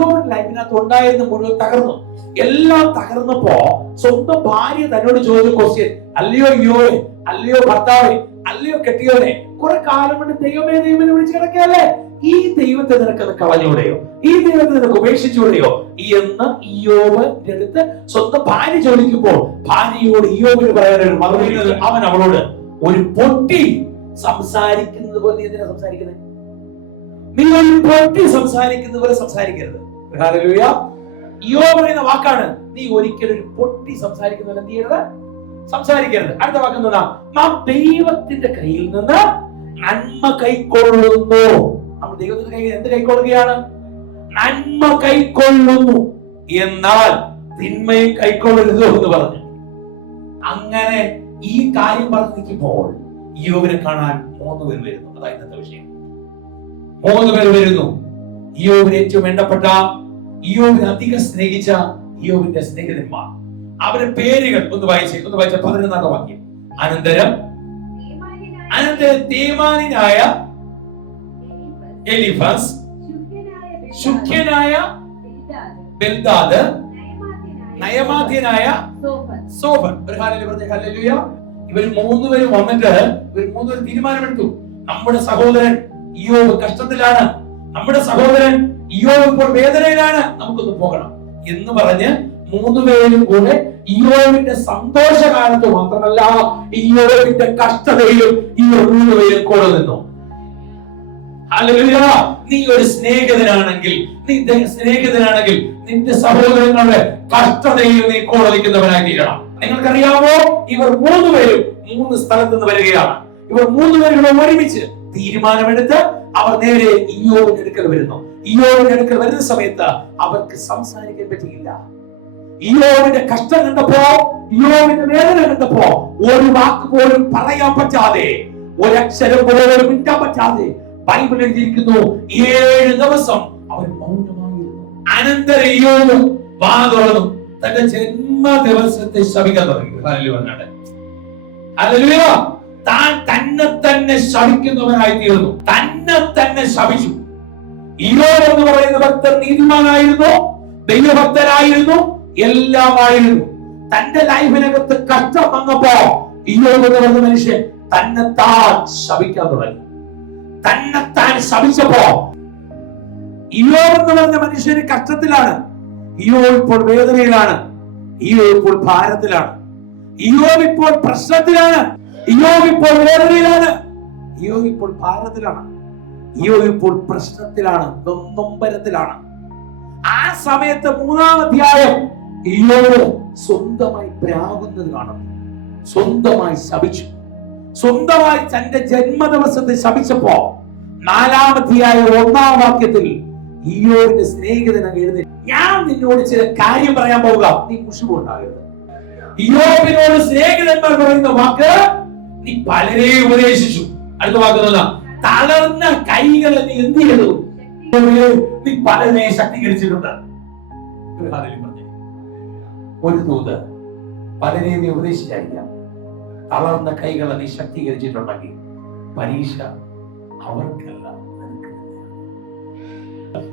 ഇയ്യോബിന്റെ ലൈഫിനകത്ത് ഉണ്ടായിരുന്ന മുഴുവൻ തകർന്നു. എല്ലാം തകർന്നപ്പോ സ്വന്തം ഭാര്യ തന്നോട് ചോദിച്ച ക്വസ്റ്റ്യൻ, അല്ലയോ ഇയ്യോബേ, അല്ലയോ ഭർത്താവേ, അല്ലയോ കെട്ടിയോനെ, കുറെ കാലം കൊണ്ട് ദൈവമേ ദൈവമേ വിളിച്ചു കിടക്കുകയല്ലേ, ഈ ദൈവത്തെ നിനക്കത് കളഞ്ഞൂടെയോ, ഈ ദൈവത്തെ നിനക്ക് ഉപേക്ഷിച്ചൂടെയോ എന്ന് ഇയ്യോബിന്റെ അടുത്ത് സ്വന്തം ഭാര്യ ചോദിക്കുമ്പോൾ ഭാര്യയോട് ഇയ്യോബിന് പറയാനൊരു മറുപടി, അവൻ അവളോട് ഒരു പൊട്ടി സംസാരിക്കുന്നത് പോലെ നീ എന്തിനാ സംസാരിക്കുന്നത്? നീ ഒരു പൊട്ടി സംസാരിക്കുന്നത് പോലെ സംസാരിക്കരുത്. ഹല്ലേലൂയ. ഇയ്യോബ് പറയുന്ന വാക്കാണ്, നീ ഒരിക്കലും ഒരു പൊട്ടി സംസാരിക്കുന്നത് എന്ത് ചെയ്യരുത്, സംസാരിക്കരുത്. അടുത്ത വാക്കെന്താ? നാം ദൈവത്തിന്റെ കയ്യിൽ നിന്ന് നന്മ കൈക്കൊള്ളുന്നു. നമ്മൾ ദൈവത്തിന്റെ കയ്യിൽ എന്ത് കൈക്കൊള്ളുകയാണ്? നന്മ കൈക്കൊള്ളുന്നു, എന്നാൽ തിന്മയും കൈക്കൊള്ളരുത് എന്ന് പറഞ്ഞു. അങ്ങനെ ഈ കാര്യം പറഞ്ഞു നിൽക്കുമ്പോൾ ഇയ്യോബിനെ കാണാൻ 3 പേർ വരുന്നു. അതായത് ഇന്നത്തെ വിഷയം. 3 പേർ വരുന്നു. ഇയ്യോബിന് ഏറ്റവും വേണ്ടപ്പെട്ട, ഇയ്യോബിനെ അധികം സ്നേഹിച്ച ഇയ്യോബിന്റെ സ്നേഹിതന്മാർ. അവരുടെ പേരുകൾ ഒന്ന് വായിച്ച 11ാമത്തെ വാക്യം. അനന്തരം തേമാനിനായ എലിഫസ്, ശുഖ്യനായ ബിൽദാദ്, നയമാത്യനായ സോഫർ. ഹല്ലേലൂയ. ഇവർ 3 പേരും വന്നിട്ട് ഇവർ 3 പേരും തീരുമാനമെടുത്തു, നമ്മുടെ സഹോദരൻ ഇയ്യോബ് കഷ്ടത്തിലാണ്, നമ്മുടെ സഹോദരൻ ഇയ്യോബ് ഇപ്പോൾ വേദനയിലാണ്, നമുക്കൊന്ന് പോകണം എന്ന് പറഞ്ഞ് 3 പേരും കൂടെ ഇയ്യോബിന്റെ സന്തോഷകാലത്ത് മാത്രമല്ല ഇയ്യോബിന്റെ കഷ്ടതയിലും ഈ 3 പേരും കൂടെ നിന്നു. ഹല്ലേലൂയ. നീ ഒരു സ്നേഹിതനാണെങ്കിൽ നിന്റെ സഹോദരങ്ങളുടെ കഷ്ടതയിൽ നീ കൂടെ നിൽക്കുന്നവനായി തീരണം. നിങ്ങൾക്കറിയാമോ, ഇവർ 3 പേരും 3 സ്ഥലത്ത് നിന്ന് വരികയാണ്. ഇവർ 3 പേരും ഒരുമിച്ച് തീരുമാനമെടുത്ത് അവർ നേരെ ഇയ്യോബിന്റെ അടുക്കൽ വരുന്നു. ഇയ്യോബിന്റെ അടുക്കൽ വരുന്ന സമയത്ത് അവർക്ക് സംസാരിക്കാൻ പറ്റിയില്ല. ഇയ്യോബിന്റെ കഷ്ടം കണ്ടപ്പോ, ഇയ്യോബിന്റെ വേദന കണ്ടപ്പോ ഒരു വാക്ക് പോലും പറയാൻ പറ്റാതെ, ഒരക്ഷരം പോലും മിണ്ടാൻ പറ്റാതെ ബൈബിൾ എഴുതിയിരിക്കുന്നു 7 ദിവസം അവർ മൗനമായിരുന്നു. അനന്തരം ഇയ്യോബ് വാ തുറന്നു തന്റെ ജന്മ ദിവസത്തെ ശപിക്കാൻ തുടങ്ങി. ഹല്ലേലൂയ. താൻ തന്നെ ശപിക്കുന്നവനായി തീർന്നു, തന്നെ ശപിച്ചു. ഇയ്യോബ് എന്ന് പറയുന്ന ഭക്തൻ നീതിമാനായിരുന്നു, ദൈവഭക്തനായിരുന്നു, എല്ലാമായിരുന്നു. തന്റെ ലൈഫിനകത്ത് കഷ്ടം വന്നപ്പോ ഇയ്യോബ് എന്ന് പറയുന്ന മനുഷ്യൻ തന്നെത്താൻ ശപിക്കാൻ തുടങ്ങി. തന്നെത്താൻ ശപിച്ചപ്പോ ഇയ്യോബ് എന്ന് പറഞ്ഞ മനുഷ്യന് കഷ്ടത്തിലാണ്, ഇയ്യോബ് ഇപ്പോൾ വേദനയിലാണ്, ഇയ്യോബ് ഇപ്പോൾ ഭാരത്തിലാണ്, ഇയ്യോബ് ഇപ്പോൾ പ്രശ്നത്തിലാണ്, ഇയ്യോബ് ഇപ്പോൾ വേദനയിലാണ്, ഇയ്യോബ് ഇപ്പോൾ ഭാരത്തിലാണ്, ഇയ്യോബ് ഇപ്പോൾ പ്രശ്നത്തിലാണ്, നൊമ്പരത്തിലാണ്. ആ സമയത്ത് 3-ാം അധ്യായം ഇയ്യോബ് സ്വന്തമായി പ്രാകുന്നത് കാണുന്നു. സ്വന്തമായി ശപിച്ചു, സ്വന്തമായി തന്റെ ജന്മദിവസത്തെ ശപിച്ചപ്പോ 4-ാം അധ്യായം 1-ാം വാക്യത്തിൽ ഇയ്യോബിന്റെ സ്നേഹിതൻ എഴുതി, ഞാൻ നിന്നോട് ചില കാര്യം പറയാൻ പോവുക, നീ കുശുമ്പുണ്ടാകരുത്. ഇയ്യോബിനോട് സ്നേഹിതന്മാർ പറയുന്ന വാക്ക്, നീ പലരെ ഉപദേശിച്ചു. അടുത്ത വാക്ക്, തളർന്ന കൈകളെ നീ എന്ത് ചെയ്തു? നീ പലരെ ശക്തീകരിച്ചിട്ടുണ്ട്. ഒരു ദൂത്, പലരെ നീ ഉപദേശിച്ചായിരിക്കാം, തളർന്ന കൈകളെ നീ ശക്തീകരിച്ചിട്ടുണ്ടെങ്കിൽ പരീക്ഷ അവർക്കല്ല.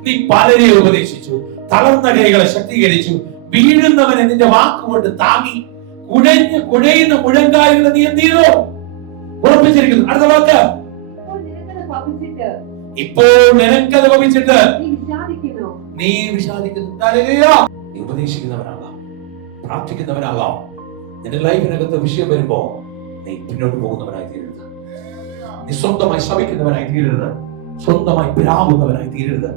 നീ പലരെ ഉപദേശിച്ചു, തളർന്ന കൈകളെ ശക്തീകരിച്ചു, വീഴുന്നവനെ നിന്റെ വാക്കുകൊണ്ട് താങ്ങി, കുഴയുന്ന മുഴങ്കാലുകളെ നീ എന്ത് ചെയ്തു? ഉറപ്പിച്ചിരിക്കുന്നു. അടുത്ത വാക്ക്, ഇപ്പോൾ നിനക്കത് ലഭിച്ചിട്ട് നീ വിഷാദിക്കുന്നു. നീ ഉപദേശിക്കുന്നവനാകാം, പ്രാർത്ഥിക്കുന്നവനാകാം. നിന്റെ ലൈഫിനകത്ത് വിഷയം വരുമ്പോ നീ പിന്നോട്ട് പോകുന്നവനായി തീരരുത്. നീ സ്വന്തമായി ശപിക്കുന്നവനായി തീരരുത്, സ്വന്തമായി പിരാകുന്നവനായി തീരരുത്,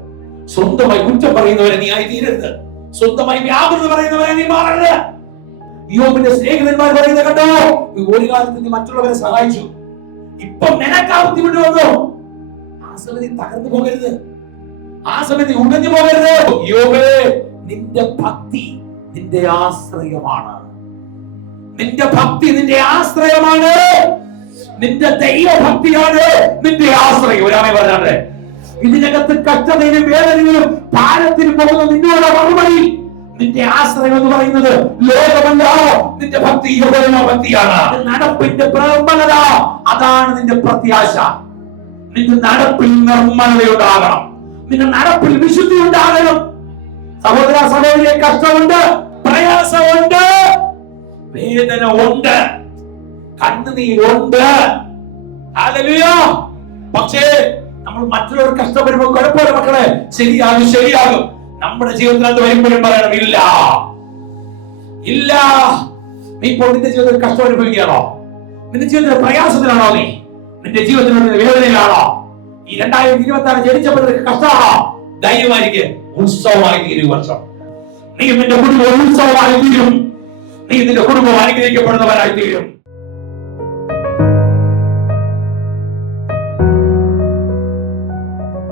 സ്വന്തമായി കുറ്റം പറയുന്നവരെ നീ ആയി തീരരുത്, സ്വന്തമായി വ്യാപൃത പറയുന്നവരെ നീ മാറരുത്. ഇയ്യോബിന്റെ സ്നേഹിതന്മാർ പറയുന്നത് കണ്ടോ, ഒരു കാലത്ത് നീ മറ്റുള്ളവരെ സഹായിച്ചു, ഇപ്പൊ നിനക്ക് ആ ബുദ്ധിമുട്ട് വന്നു. ആ സമയത്ത് തകർന്നു പോകരുത്, ആ സമയത്ത് ഉടഞ്ഞു പോകരുത്. ഇയ്യോബേ, നിന്റെ ഭക്തി നിന്റെ ആശ്രയമാണ്, നിന്റെ ഭക്തി നിന്റെ ആശ്രയമാണ്, നിന്റെ ദൈവഭക്തിയാണ് നിന്റെ ആശ്രയം. ഒരാളെ പറഞ്ഞാൽ ഇതിനകത്ത് കഷ്ടതയിലും വേദനയിലും ഭാരത്തിലും പോകുന്ന നിന്നോട് മറുപടി, നിന്റെ ആശ്രയം എന്ന് പറയുന്നത് ലോകമല്ല, നിന്റെ ഭക്തി ഭക്തിയാണ്. നടപ്പിന്റെ നിർമ്മലത, അതാണ് നിന്റെ പ്രത്യാശ. നിന്റെ നടപ്പിൽ നിർമ്മലതയുണ്ടാകണം, നിന്റെ നടപ്പിൽ വിശുദ്ധി ഉണ്ടാകണം. സഹോദര സഹോദരിയെ, കഷ്ടമുണ്ട്, പ്രയാസമുണ്ട്, വേദന ഉണ്ട്, കണ്ണുനീരുണ്ട്. ഹല്ലേലൂയ. പക്ഷേ നമ്മൾ മറ്റുള്ളവർ കഷ്ടപ്പെടുമ്പോൾ കുഴപ്പമില്ല മക്കളെ, ശരിയാകും ശരിയാകും. നമ്മുടെ ജീവിതത്തിൽ അത് വരുമ്പോഴും പറയണം ഇല്ല ഇല്ല. നീ ഇപ്പോൾ നിന്റെ ജീവിതത്തിൽ കഷ്ടം അനുഭവിക്കുകയാണോ? നിന്റെ ജീവിതത്തിൽ പ്രയാസത്തിലാണോ? നിന്റെ ജീവിതത്തിൽ വേദനയിലാണോ? ഈ 2026 ജനിച്ചപ്പോൾ കഷ്ടമാണോ? ധൈര്യമായിരിക്കും, ഉത്സവമായി തീരും വർഷം. നീ നിന്റെ കുടുംബം ഉത്സവമായി തീരും. നീ നിന്റെ കുടുംബം അനുഗ്രഹിക്കപ്പെടുന്നവരായി തീരും.